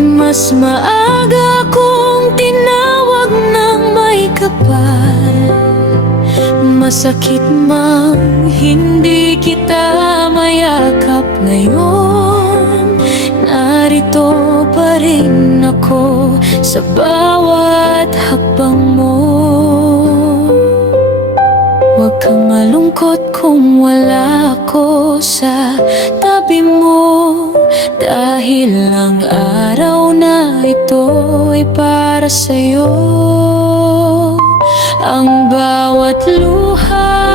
mas maaga kong tinawag ng may kapal. Masakit mang hindi kita mayakap ngayon, narito pa rin ako sa bawat hakbang mo. Huwag kang malungkot kung wala ako sa tabi mo, dahil ang araw na ito ay para sa'yo. Ang bawat luha